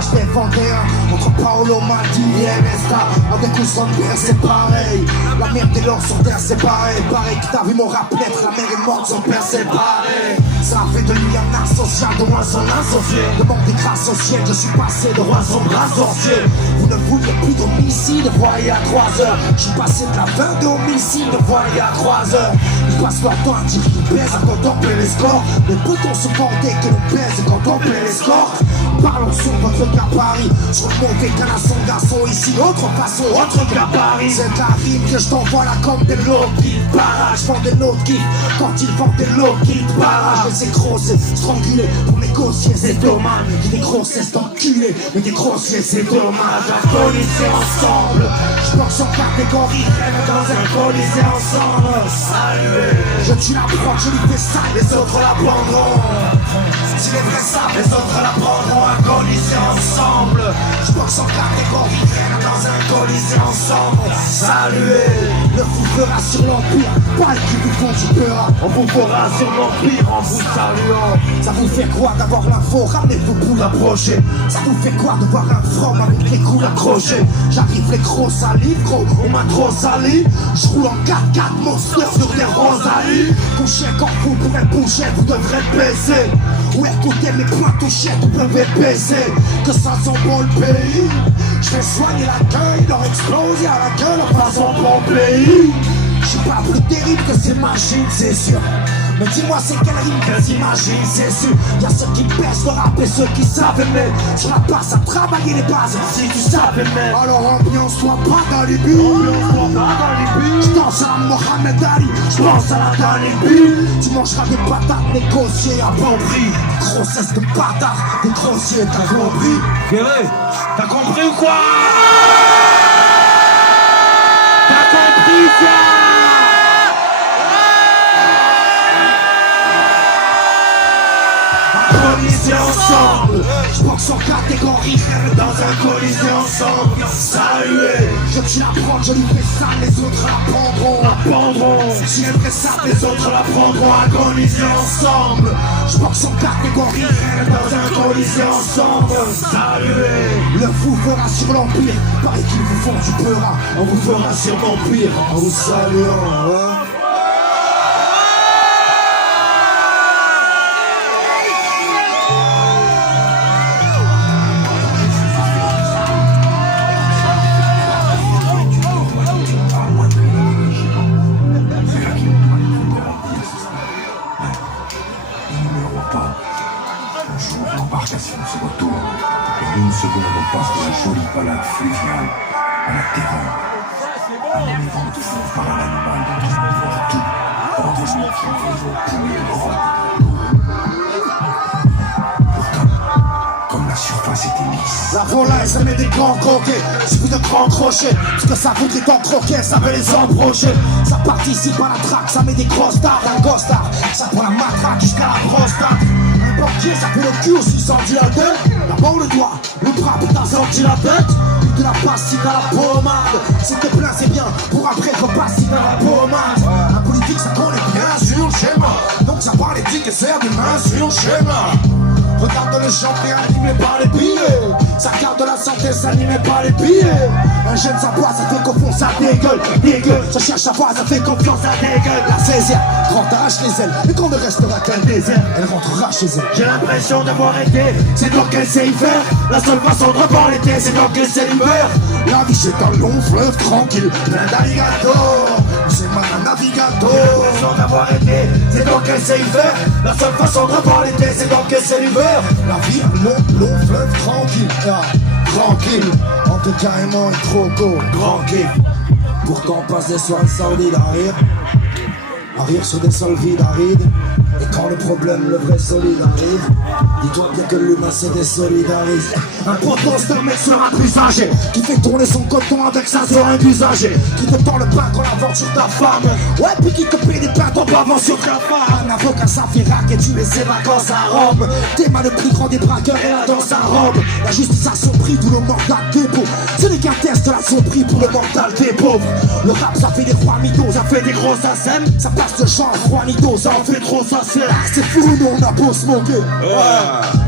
je fais Vendéen entre Paolo Maldini et Nesta. Avec ou sans père c'est pareil. La merde et l'or sur terre c'est pareil. Pareil que t'as vu mon rap naître, la mère est morte, son père c'est pareil. Ça fait de lui un asocial, de moi son associé. Demande des grâces au ciel, je suis passé de roi son bras sorcier. Vous ne vouliez plus d'homicide, voyez à 3 heures. Je suis passé de la fin de homicide, voyez à 3 heures. Ils passent leur temps à dire qu'ils baisent à contempler les scores. Mais peut-on se vanter que l'on baise quand on plaît les scores? Parlons sur votre gabarit. Je remontais qu'un à son garçon ici, autre façon, autre gabarit. C'est la rime que je t'envoie là comme des lots qui barragent. Je vends des lots qui, quand ils vendent des lots qui barragent. C'est grossier, strangulé pour négocier, c'est dommage. J'ai des grossesses d'enculés, mais des grossiers, c'est dommage. Un colisée ensemble, je boxe en catégorie, rêve dans un colisée ensemble. Salut, je tue la proie, je lui fais ça, les autres la prendront. Si les vrais savent, les autres la prendront. Un colisée ensemble, je boxe en catégorie, rêve dans un colisée ensemble. Saluez, le fou fera sur l'empire, pas qui vous font du peur. On vous fera sur l'empire en vous saluant. Ça vous fait quoi d'avoir l'info? Ramenez vos boules approchées. Ça vous fait quoi de voir un from avec les coups accrochés? J'arrive les gros salives, gros, on m'a trop sali. Je roule en 4x4 monster sur des rosalies. Couché quand vous pourrez bouger, vous devrez baisser. Ou écoutez mes points touchés, vous pouvez baisser. Que ça sent bon le pays. Je vais soigner la gueule, leur exploser à la gueule en façon bon pays. Je suis pas plus terrible que ces machines, c'est sûr. Mais dis-moi c'est quelle rime qu'elles imaginent, c'est sûr. Y'a ceux qui percent le rap et ceux qui savent aimer. Sur la place à travailler les bases, si tu savais aimer. Alors ambiance-toi pas dans les buts. J'danse à la Mohamed Ali, j'pense à la Dalibi. Tu mangeras des patates négociées à bon prix. Des grossesses de bâtards, des grossiers, t'as compris? Ferré, t'as compris ou quoi? T'as compris quoi? Colisée ensemble, je boxe en catégorie, rêve dans un colisée ensemble. Saluez, je tue la prendre, je lui fais ça, les autres la prendront. Si elle fait ça, les autres la prendront. Agoniser ensemble, je boxe en catégorie, rêve dans un colisée ensemble. Saluez, le fou fera sur l'empire, pareil qu'ils vous font du peur, on vous fera sur l'empire en vous saluant, hein. L'embarcation se retourne et d'une seconde on passe de la jolie balade fluviale à la terreur. Un éléphant de fou par un animal dont on peut voir tout, heureusement qu'il veut au poulet le roi. Pourtant, comme la surface était lisse. La volaille ça met des grands croquets, suffit de grands crochets. Ce que ça voudrait t'en croquer, ça veut les embrocher. Ça participe à la traque, ça met des grosses dards, un ghostard. Ça prend la matraque jusqu'à la prostate. Banquier, ça fait le cul aussi senti la tête. D'abord le doigt, le bras, putain senti la tête. De la pastille dans la pommade. C'était plein, c'est bien, pour après repasser dans la pommade. La politique, ça connaît bien sur le schéma. Donc ça parle éthique et sert des mains sur le schéma. Regarde le champion animé par les billets. Ça garde la santé, ça animé par les billets. Un jeune sans bois, ça fait confiance à dégueule. Ça cherche à voir, ça fait confiance à dégueule. La 16e, quand t'arraches les ailes, et qu'on ne restera qu'un désert, elle rentrera chez elle. J'ai l'impression d'avoir été, c'est donc qu'elle sait y faire. La seule façon de revoir l'été, c'est donc qu'elle sait l'hiver. La vie c'est un long fleuve tranquille, plein d'alligators. C'est mal un navigateur. J'ai l'impression d'avoir été, c'est donc qu'elle sait y faire. La seule façon de revoir l'été, c'est donc qu'elle sait l'hiver. La vie un long fleuve tranquille, tranquille. Entre carrément et trop tôt, tranquille. Pourtant on passe des soirées sordides à rire sur des sols vides, arides. Et quand le problème, le vrai solide arrive, dis-toi bien que l'humain se désolidarise. Un poteau se met sur un plus âgé, qui fait tourner son coton avec sa seringue usagée, qui te tend le pain quand la vente sur ta femme. Ouais, puis qui te paie des pains ton pavant sur ta femme. Un avocat ça fait rack et tu mets ses vacances à Rome. T'es mal le plus grand des braqueurs et là dans sa robe. La justice a son prix, tout le mental des pauvres. Ce n'est qu'un test, là son prix pour le mental des pauvres. Le rap ça fait des rois mythos, ça fait des grosses asèmes. Ça passe de genre Juanito, ça en fait trop ça. c'est fou, nous on a beau se moquer.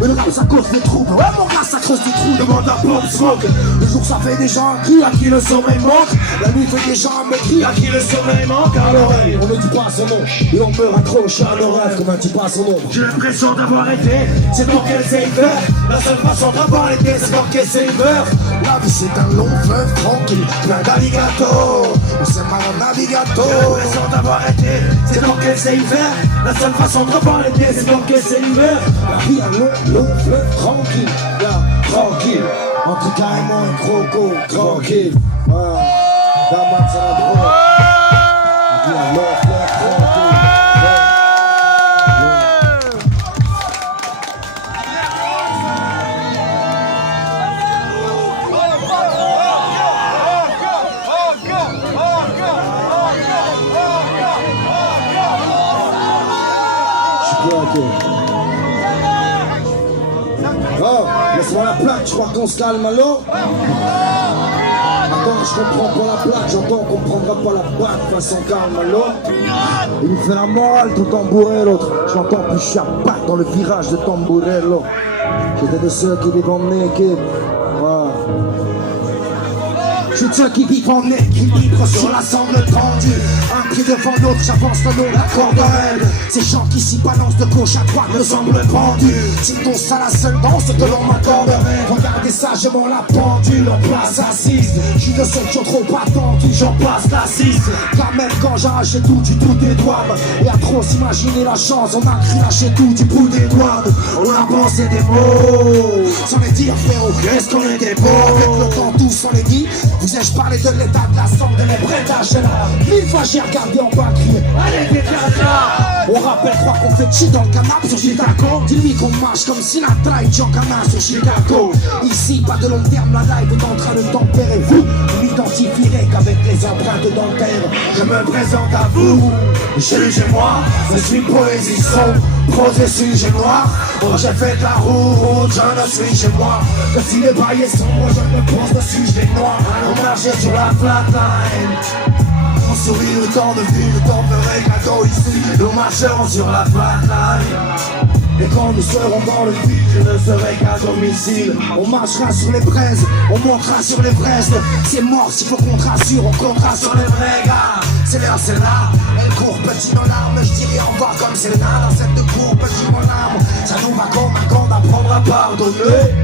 Mais le rap ça cause des troubles. Ouais, mon gars, ça creuse des trous. Demande à Pop Smoke. Le jour ça fait des gens cri à qui le sommeil manque. La nuit fait des gens m'écrit à qui le sommeil manque. À l'oreille, on ne dit pas son nom. Et on peut raccrocher à nos rêves comme un dit pas son nom. J'ai l'impression d'avoir été, c'est donc qu'elle sait faire. La seule façon d'avoir été, c'est donc qu'elle sait faire. La vie c'est un long fleuve tranquille, plein d'alligators. On s'aime mal en navigato. J'ai l'impression d'avoir été, c'est donc qu'elle sait faire. La seule façon de revoir les pieds, c'est donc qu'elle sait faire. La vie un long fleuve tranquille, là, tranquille. Entre carrément et croco, tranquille. Daman c'est la drogue. La vie un long fleuve tranquille. Oh, laisse-moi la plaque, je crois qu'on se calme, allô? Attends, je comprends pas la plaque, j'entends qu'on prendra pas la batte façon calme, allô? Il me fait la morale tout tambouré l'autre. J'entends plus je suis à batte dans le virage de tambourello. J'étais de ceux qui vivent en équipe. Ouais. Je suis de ceux qui vivent en équilibre sur la sangle tendue. Un pied devant l'autre, j'avance le long de la corde. Ces gens qui s'y balancent de gauche à droite me semblent pendus. C'est donc ça la seule danse que l'on m'accorderait. Regardez sagement la pendule en place assise. Je suis de ceux qui ont trop attendu, j'en passe la 6. Car même quand j'arrache tout du bout des doigts. Et à trop s'imaginer la chance, on a cru lâcher tout du bout des doigts. On a pensé des mots, sans les dire frérot, est-ce qu'on était beau? Avec le temps tous on les dit. Vous ai-je parlé de l'état de la sangle, de l'ébraitage là? 1000 fois j'ai regardé en bas crier, allez déclare là. On rappelle, crois qu'on fait chier dans le canapé sur Chicago. Dis-lui qu'on marche comme Sinatra et Giancana sur Chicago. Ici, pas de long terme, la live est en train de tempérer. Vous m'identifierez qu'avec les empreintes dentaires. Je me présente à vous, jugez-moi. Je suis poésie sombre, prose et sujet noir. Oh, j'ai fait de la route, je ne suis chez moi. Que si les bails sont moi, je me pose dessus, je les noie. On marchait sur la flatline. On sourit le temps de vue, le temps ferait cadeau ici. Nous marcherons sur la flatline. Et quand nous serons dans le vide, je ne serai qu'à domicile. On marchera sur les braises, on montera sur les braises. C'est mort, s'il faut qu'on te rassure, on comptera sur les vrais gars. C'est l'heure, c'est là. Elle court petit dans l'arme, je dirai au revoir comme c'est là. Dans cette cour, petit mon âme. Ça nous va comme un camp d'apprendre à pardonner.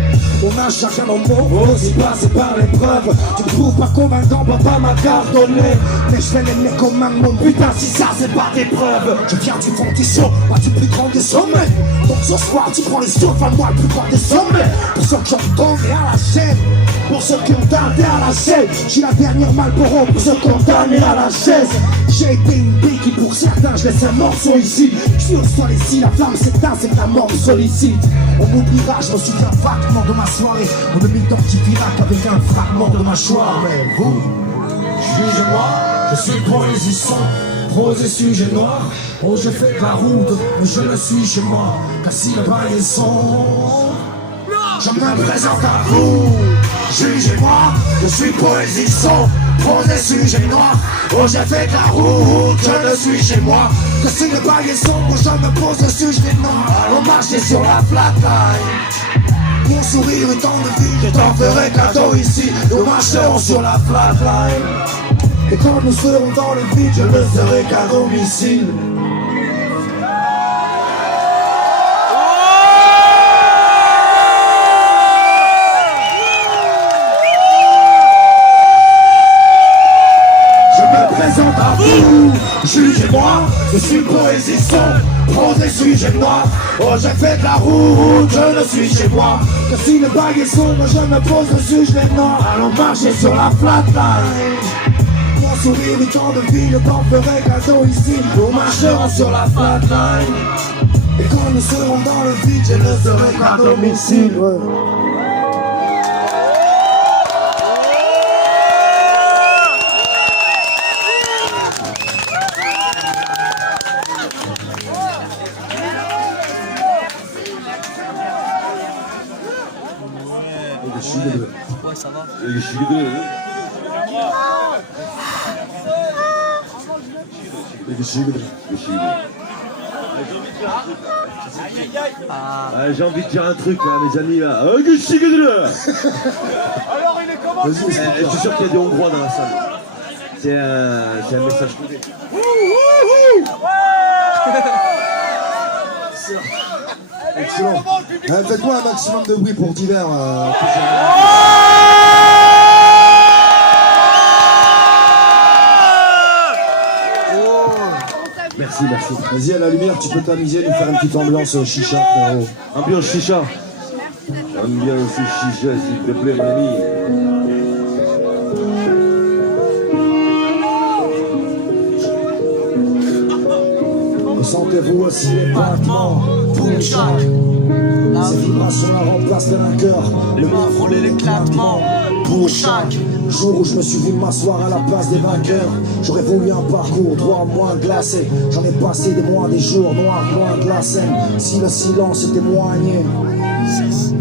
On a chacun nos mots, aussi passer par l'épreuve. Tu me trouves pas convaincant, papa m'a pardonné. Mais je vais l'aimer comme un monde, putain si ça c'est pas des preuves. Je viens du fond du saut, pas du plus grand des sommets. Donc ce soir tu prends les sauts, moi le plus grand des sommets. Pour ceux qui ont tombé à la chaîne, pour ceux qui ont tardé à la chaîne. J'ai la dernière Malboro pour ceux qui ont damné à la chaise. J'ai été une béquille pour certains, je laisse un morceau ici. Je suis au sol ici, la flamme s'éteint, c'est que la mort me sollicite. On m'oubliera, je me souviens vaguement de ma soirée. On ne m'identifiera qu'avec un fragment de ma choix. Mais vous, jugez-moi, je suis poésie sombre, prose et sujet noir. Oh, je fais de la route, mais je ne suis chez moi. Car si le bail est sombre, je me présente à vous, jugez-moi, je suis poésie sombre, prose et sujet noir. Oh, j'ai fait de la route, je ne suis chez moi. Que si le bail est sombre, je me pose dessus, je les noie. Allons marcher sur la flatline. Mon sourire est en de vie, je t'en ferai cadeau ici. Nous marcherons sur la flatline. Et quand nous serons dans le vide, je ne serai qu'à domicile. Présente à vous, jugez-moi, je suis poésie sombre, prose et sujet noir. Oh, j'ai fait de la route, je ne suis chez moi. Que si le bail est sombre, je me pose dessus, je les noie. Allons marcher sur la flatline. Mon sourire est en de vie, le temps ferait cadeau ici. Nous marcherons sur la flatline. Et quand nous serons dans le vide, je ne serai qu'à domicile. Ouais, ça va. J'ai envie de dire un truc là, mes amis là. Alors il est comment? Je suis sûr qu'il y a des Hongrois dans la salle. C'est un message codé. Excellent. Faites-moi un maximum de bruit pour Divers. Merci, merci. Vas-y, à la lumière, tu peux t'amuser, nous faire une petite ambiance chicha, frérot. Ambiance chicha. Ambiance chicha, s'il te plaît, mon ami. Sentez-vous aussi les battements pour chaque. Ces vibrations la remplacent de vainqueur. Le main frôler l'éclatement pour chaque jour où je me suis vu m'asseoir à la place des vainqueurs. J'aurais voulu un parcours droit, moins glacé. J'en ai passé des mois, des jours noirs, loin de la scène. Si le silence témoignait,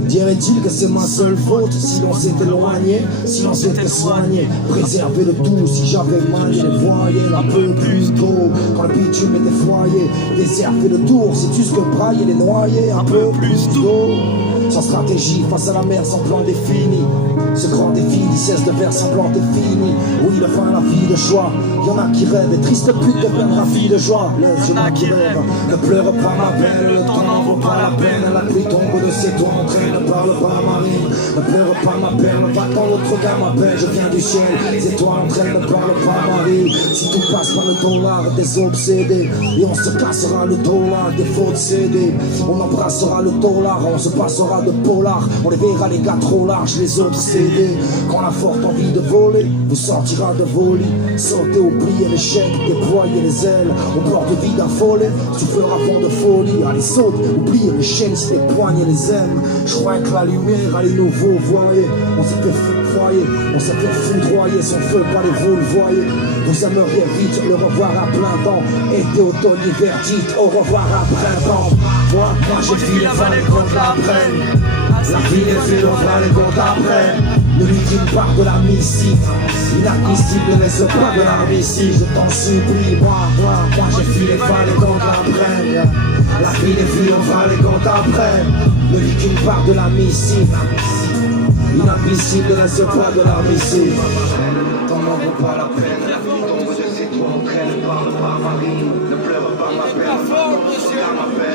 dirait-il que c'est ma seule faute? Si l'on s'est éloigné, si l'on s'était soigné, préservé de tout. Si j'avais manié les voyelles un peu plus tôt, quand le bitume était foyé, désert fait le tour. Sais-tu ce que brailler les noyer un peu plus tôt? Sans stratégie, face à la mer, sans plan défini. Ce grand défi, il cesse de faire semblant t'es fini. Oui, le fin, la vie de choix. Y'en a qui rêvent, et triste pute deviennent la vie de joie. Y'en a qui rêvent, ne pleure pas ma belle, le temps n'en vaut pas la peine. La pluie tombe de ses toits, ne parle pas marine. Ne pleure pas ma belle, va quand l'autre gars m'appelle. Je viens du ciel, les étoiles entre elles ne parlent pas Marie. Si tout passe par le dollar des obsédés, et on se cassera le dollar des fautes CD. On embrassera le dollar, on se passera de polar. On les verra les gars trop larges, les autres cédés. Quand la forte envie de voler vous sortira de vos lits. Sautez, oubliez l'échec, déployez les ailes. Au bord de vide affolé, soufflera fond de folie. Allez saute, oubliez les chaînes si tes poings les aiment. Je crois que la lumière allez nous vous voyez. On s'est fait foudroyer, on s'est fait foudroyer. Son feu, pas les vous le voyez. Vous aimeriez vite le revoir à plein temps. Été, automne, hiver, dites au revoir à printemps. Moi j'ai vu les vallées contre la prenne. La vie les fait on va les comptes après. Ne lui dis part de la missive. Inadmissible, ne laisse pas de l'arme ici. Je t'en supplie, moi j'ai vu les vallées contre la prenne. La vie les fait on va les comptes après. Ne lui dis part de la missive. Inadmissible, ne laisse pas de l'arme ici. T'en n'en vaut pas la peine. La vie tombe de ses toits entre elles, ne parle pas Marie. Ne pleure pas ma peine.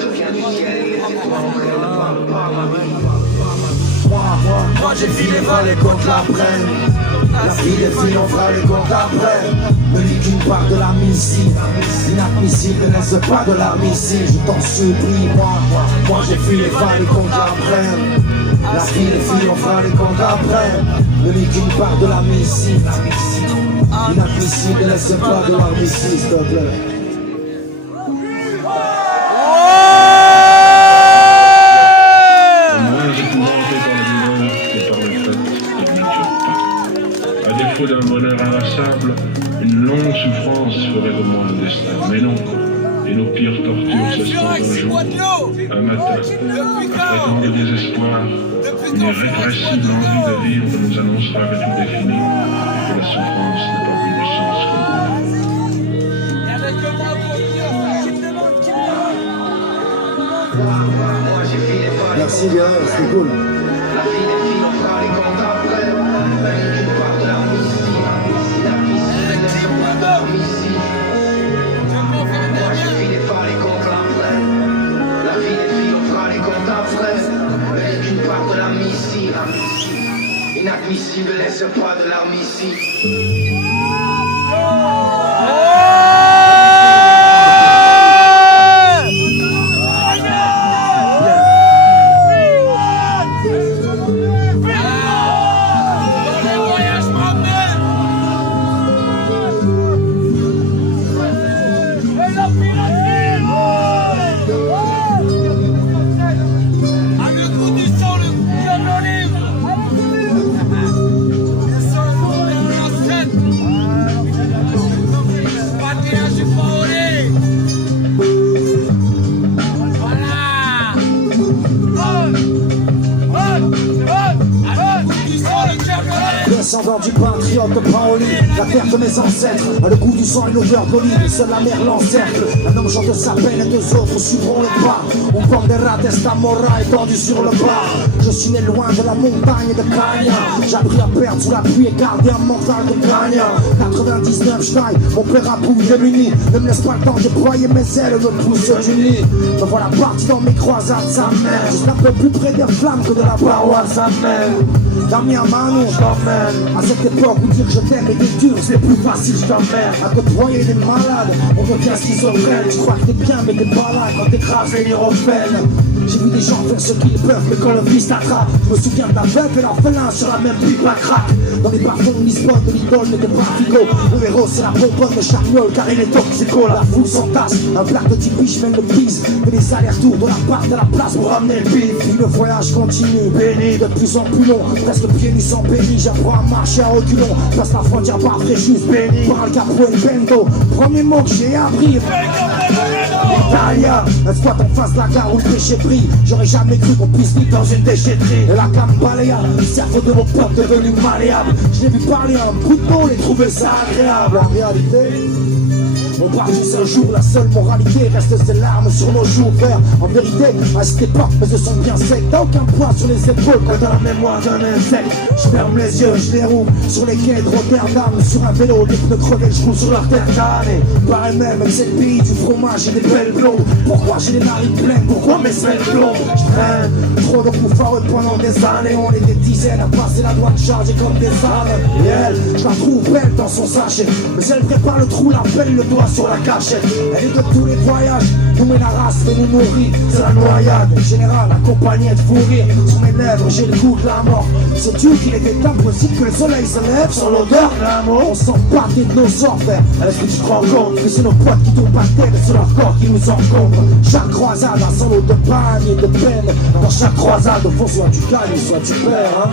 Je viens du ciel, les étoiles entre elles, ne parle pas Marie. Moi j'ai vu les vallées contre la prenne. La vie des filles on fera les comptes après. Ne lis qu'une part de la missive. Inadmissible, ne laisse pas de l'arme ici. Je t'en supplie, moi j'ai vu les vallées contre la prenne. La vie des filles on fera les comptes après. Ne lis qu'une part de la missive. Inadmissible, ne laisse pas de l'arme ici, s'il te plaît. D'un bonheur inlassable, une longue souffrance ferait de moi un destin. Mais non, et nos pires tortures cesseront un jour, un matin, après tant de désespoir, une irrépressible envie de vivre nous annoncera que tout est fini et que la souffrance n'a pas plus de sens que nous. Merci bien, c'était cool. Inadmissible, laisse pas de l'arme ici. Descendant du patriote, pas au lit. La terre de mes ancêtres. Le goût du sang et l'odeur de l'olive, seule la mer l'encercle. Un homme chante sa peine et deux autres suivront le pas. On porte des rats Mora étendu sur le bas. Je suis né loin de la montagne de Cagna. J'ai appris à perdre sous la pluie et garder un mental de Cagna. 99 Stein, mon père a bout démuni. Ne me laisse pas le temps de déployer mes ailes, me pousse du nid. Me voilà parti dans mes croisades, sa mère. Juste un peu plus près des flammes que de la paroisse, sa mère. Damien Manon, je t'emmène. À cette époque où dire je t'aime est dur, c'est plus facile, je t'emmène. À côtoyer des malades, on devient schizophrène. Tu crois que t'es bien, mais t'es pas là quand t'écrases les lyropènes. J'ai vu des gens faire ce qu'ils peuvent, mais quand le vice t'attrape, je me souviens de la veuve et l'orphelin sur la même pipe à crack. Dans les parfums de Lisbonne, de l'idole n'était pas Figo. Le héros c'est la bonbonne de Charniol, car il est toxico. La foule s'entasse, un plat de 10 biches mène le bise. Fait des allers-retours de la part de la place pour ramener le bif. Puis le voyage continue, béni, de plus en plus long. Presque pieds nus sans béni, j'apprends à marcher à reculons. Passe la frontière par Fréjus, béni, par le Capro et le Bendo. Premier mot que j'ai appris, Italia, un squat en face de la gare où le péché brille. J'aurais jamais cru qu'on puisse vivre dans une déchetterie. Et la cambalea, le cerveau de mon pote devenu malléable. Je l'ai vu parler un bout de mots, les trouver ça agréable. En réalité, on part juste un jour, la seule moralité reste ses larmes sur nos joues, frère. En vérité, à cette époque, mes yeux sont bien secs. T'as aucun poids sur les épaules quand t'as la mémoire d'un insecte. Je ferme les yeux, je les roule sur les quais de Rotterdam. Sur un vélo, les pneus crevés, je roule sur leur terre d'année. Pareil même, c'est le pays du fromage et des belles blondes. Pourquoi j'ai les narines pleines, pourquoi mes semelles blondes? Je traîne trop de coups foireux pendant des années. On est des dizaines à passer la douane chargée comme des ânes. Et elle, je la trouve belle dans son sachet. Mais elle prépare le trou, la pelle, le doigt sur la cachette. Elle est de tous les voyages, nous met la race, mais nous nourrit. C'est la noyade, général, accompagnée de fou rire. Sur mes lèvres, j'ai le goût de la mort. Sais-tu qu'il était impossible que le soleil se lève sur l'odeur de l'amour? On s'en bat de nos sorts, frère. Est-ce que tu te rends compte que c'est nos potes qui tombent par terre et c'est leur corps qui nous encombre? Chaque croisade a son lot de panne et de peine. Dans chaque croisade, au fond, soit tu gagnes, soit tu perds, hein.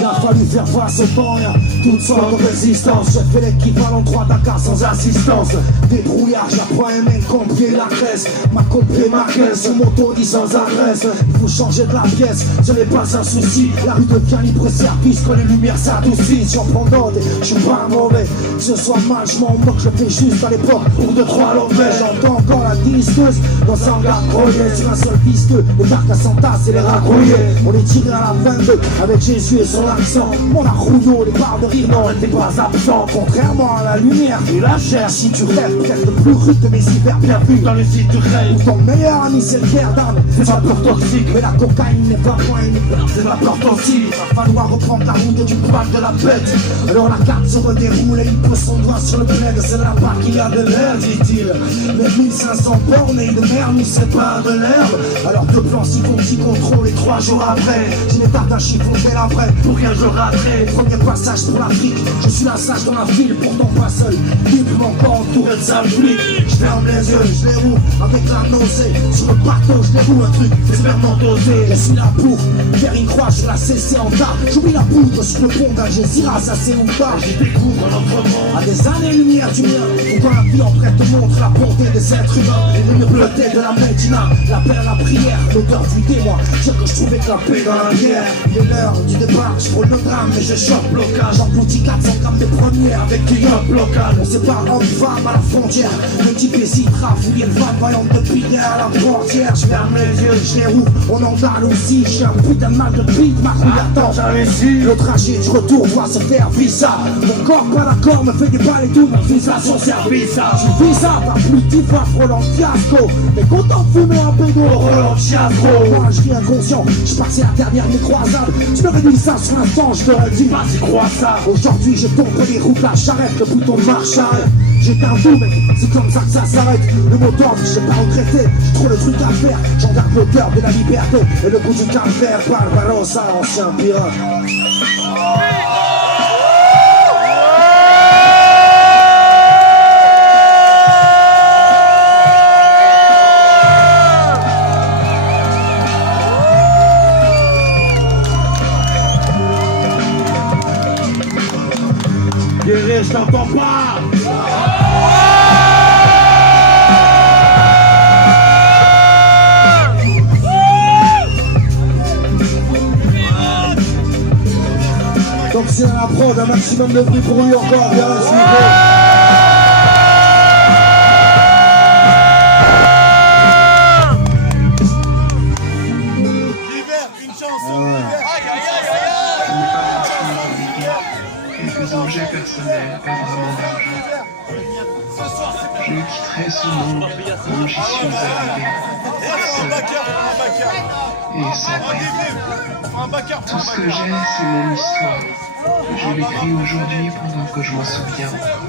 Il a fallu faire face au temps, y'a toutes sortes de résistances. J'ai fait l'équivalent 3 Dakar sans assistance. Débrouillard, j'apprends un mec compris la crèche. M'a compris ma caisse, sur moto dit sans adresse. Il faut changer de la pièce, ce n'est pas un souci. La rue devient libre service quand les lumières s'adoucissent. J'en prends note et je suis pas mauvais. Que ce soit mal, je m'en moque, je fais juste à l'époque pour 2-3 lovés. J'entends encore la disqueuse dans un gars croyé sur un seul disque. Les cartes à s'entasser et les racrouiller. On est tiré à la 22 avec Jésus et son accent. Mon arrouillot, les barres de rire, non, elle n'est pas absent. Contrairement à la lumière et la chair, si tu rêves, peut-être le plus rude de mes hivers bien vus dans le site du rêve. Ou ton meilleur ami, c'est le verre d'âme, c'est ma peur toxique. Mais la cocaïne n'est pas moins une c'est ma peur toxique. Il va falloir reprendre la route du poil de la bête. Alors la carte se redéroule et il pose son doigt sur le bled. C'est là-bas qu'il y a de l'air, dit-il. Les 1500 bornes et de mer nous séparent de l'herbe. Alors deux plans si contrôle et 3 jours après, j'ai les tartes d'un chiffon fait la vraie. Pour rien je raterai, premier passage pour l'Afrique. Je suis la sage dans la ville, pourtant pas seul. Libre encore entouré de sales flics. Je ferme les yeux, je les roule avec la nausée. Sur le bateau, je déroule un truc expérimentosé. Je suis là pour faire une croix sur la CC en tas. J'oublie la poudre sur le pont d'Algésiras, ça c'est où pas. J'y découvre un autre monde. À des années-lumière du mien, où quand la vie en prête te montre la bonté des êtres humains. Et le bleuté de la Médina, l'appel à la prière, l'odeur du témoin. Dire que je trouvais que la paix dans la guerre. Il est l'heure du départ, je prends le drame mais je choque blocage. J'engloutis 400 grammes de premiers avec les yeux local. On sépare homme-femme à la frontière. Le type hésitera, fouiller le van vaillant depuis derrière la portière. Je ferme les yeux, je les rouvre, on en aussi. J'ai un putain de mal de bite, ma couille attend, j'avais su. Le trajet du retour doit se faire visa. Mon corps pas d'accord me fait des balles et tout, mon visa son service. Je vis ça par plus de 10 fois Roland fiasco. Mais content de fumer un pédo, Roland fiasco. Moi je suis inconscient, je passais la dernière des croisades. Tu m'aurais dit ça sur l'instant, je t'aurais dit vas-y crois ça. Aujourd'hui je tombe les roues, la charrette, le bouton de marche arrête. J'étais un fou mec, c'est comme ça que ça s'arrête. Le mot d'ordre, j'ai pas regretté, j'ai trop de trucs à faire. J'en garde l'odeur de la liberté et le goût du calvaire. Barbarossa, ancien pirate. Guéret, je t'entends pas. Donc c'est à la prod, un maximum de bruit pour lui encore, bien s'il vous plaît. Quelques objets personnels, pas vraiment d'argent. Je quitterai ce monde comme j'y suis arrivé, seul et sans rien. Tout ce que j'ai, c'est mon histoire. Je l'écris aujourd'hui pendant que je m'en souviens encore.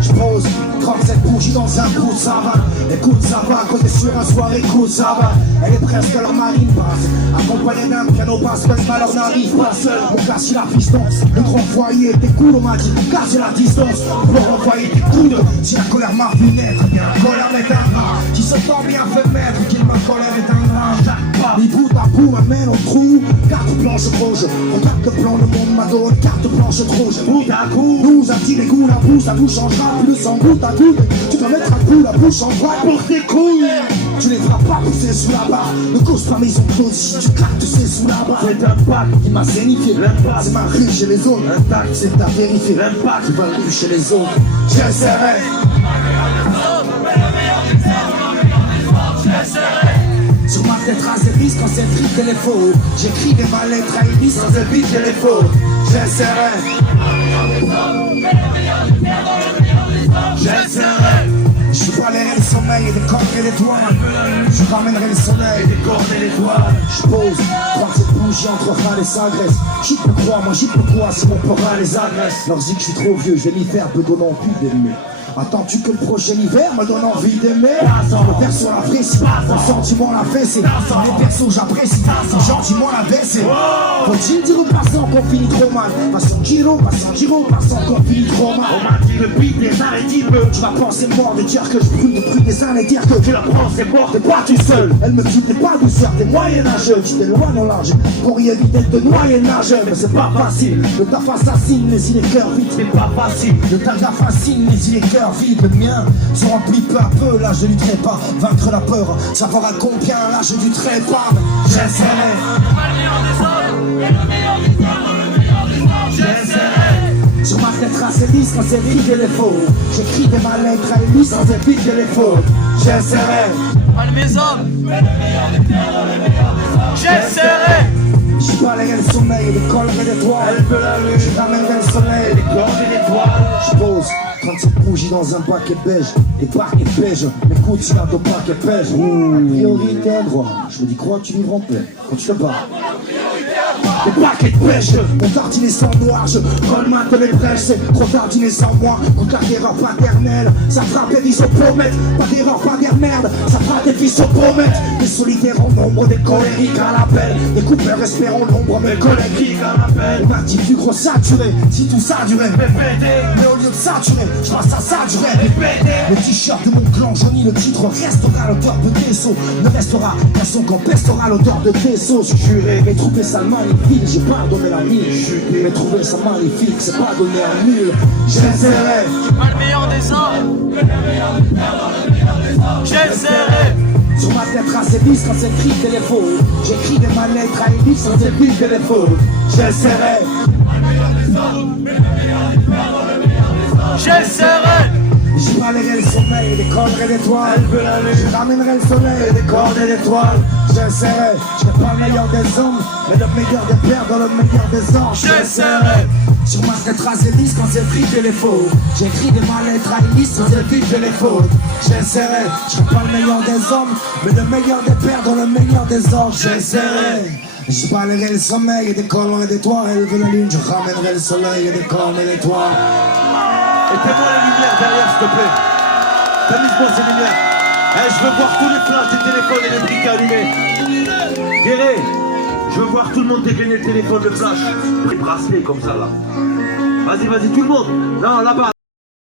Je pose 37 bougies dans un bout de savane. Écoute, ça va, côté sur un soir, écoute, ça va. Elle est presque leur marine basse, accompagnée d'un piano basse, mais le malheur n'arrive pas seul. On casse la pistance, le grand foyer était cool, on m'a dit, on casse la distance. Pour renvoyer des coudes, si la colère m'a vu naître, bien la colère est un rat. Qui se sent bien fait mettre, qu'il ma colère est un rat. Chaque pas, mis bout à bout, amène au trou. Carte blanche rouge, regarde le plan, le monde m'a donné carte blanche rouge. Bout à coup, nous a dit les goûts, la boue, ça vous changera plus en goutte à goutte. Tu dois mettre un coup, la bouche en droite pour tes couilles. Tu les feras pas pousser sous la barre. Ne cause pas maison close si tu claques, tu sais sous la barre. C'est un pack qui m'a zénifié. L'impact, c'est ma rue chez les autres. Intact, c'est ta vérifié. L'impact, tu vas le chez les autres. J'essaierai. Sur ma tête rasée lisse quand c'est frites les faux. J'écris des ma lettres à Elise sans éviter les faux. J'essaierai. J'essaierai. Je suis pas le sommeil et des cordes et des toits. Je ramènerai le soleil, des cordes et des toits. Je pose, crois que cette bougie entrera les s'agresse. J'y peux croire, moi j'y peux quoi si mon papa les agresse. Leur dit que je suis trop vieux, je vais m'y faire, peu donnant plus d'aimer. Attends-tu que le prochain hiver me donne envie d'aimer? Le perso l'apprécie, le sentiment l'a fessé. Les persos j'apprécie, c'est gentiment la baissé. Faut-il dire aux passants qu'on finit trop mal? Passons Giro, passons qu'on finit trop mal. On m'a dit le beat des arrêts peu. Tu vas penser mort de dire que je brûle depuis des années, dire que tu la prends c'est mort, t'es pas tout seul. Elle me dit t'es pas douceur, t'es moyenâgeux. Tu t'éloignes en large pour y éviter de noyer nageur. Mais c'est pas facile, le taf assassine, mais il est cœur vide. C'est pas facile, le taf fascine, mais il est cœur vide. Le mien se remplit peu à peu, là je lutterai pas. Vaincre la peur, savoir à combien, là je lutterai pas. J'essaierai. J'essaierai. Sur ma tête tracée lisse quand c'est vide et les faux. J'écris des ma lettres à Elise sans éviter les faux. J'essaierai. Mes hommes. J'essaierai. Je balayerai le sommeil et les collerai des toiles. Je ramènerai le soleil, les cordes et les toiles. Je pose 37 bougies dans un paquet beige. Des paquets beige, mais écoute, c'est là ton paquet beige. Priorité à droit. Je me dis, crois que tu vivras en paix quand tu te bats. Des paquets de pêche, mon tartiné sans noir, je colmate les brèches, c'est trop tartiné sans moi, contre la terreur paternelle, ça frappe des fils au promètre, pas d'erreur, pas d'air merde, ça frappe des fils au promètre, des solitaires en nombre, des colériques à l'appel, des coupeurs espérant l'ombre, mais colériques à l'appel, on a dit du gros saturé, si tout ça durait, mais au lieu de saturer, je passe à saturer, le t-shirt de mon clan jauni, le titre restera l'odeur de tes seaux, ne restera qu'un son qu'on pestera l'odeur de tes seaux, je juré, mes troupes et ça magnifique. J'ai pas donné la mine, mais trouvé ça magnifique, c'est pas donné un nul. J'essaierai. Pas le meilleur des hommes. J'essaierai. Sur ma tête tracée lisse quand c'est écrit les faux. J'écris des ma lettres à Elise sans éviter les faux. J'essaierai. J'essaierai. Je balayerai le sommeil, les collerai l'étoile. Je ramènerai le soleil, les cordes et l'étoile. J'essaierai, je serai pas le meilleur des hommes, mais le meilleur des pères dans le meilleur des anges. J'essaierai. Sur ma tête tracée lisse quand c'est frites et les faux. J'écris des ma lettres à Elise sans éviter les fautes. J'essaierai, je serai pas le meilleur des hommes, mais le meilleur des pères dans le meilleur des anges. J'essaierai. Je balayerai le sommeil et des colons et des toits. Élever la lune, je ramènerai le soleil et des colons et des toits. Éteins-moi les lumières derrière, s'il te plaît. Tamise-moi ces lumières. Je veux voir tous les flashs des téléphones et les briques allumées. Guéret, je veux voir tout le monde dégainer le téléphone, le flash. Les bracelets comme ça là. Vas-y, tout le monde. Non, là-bas.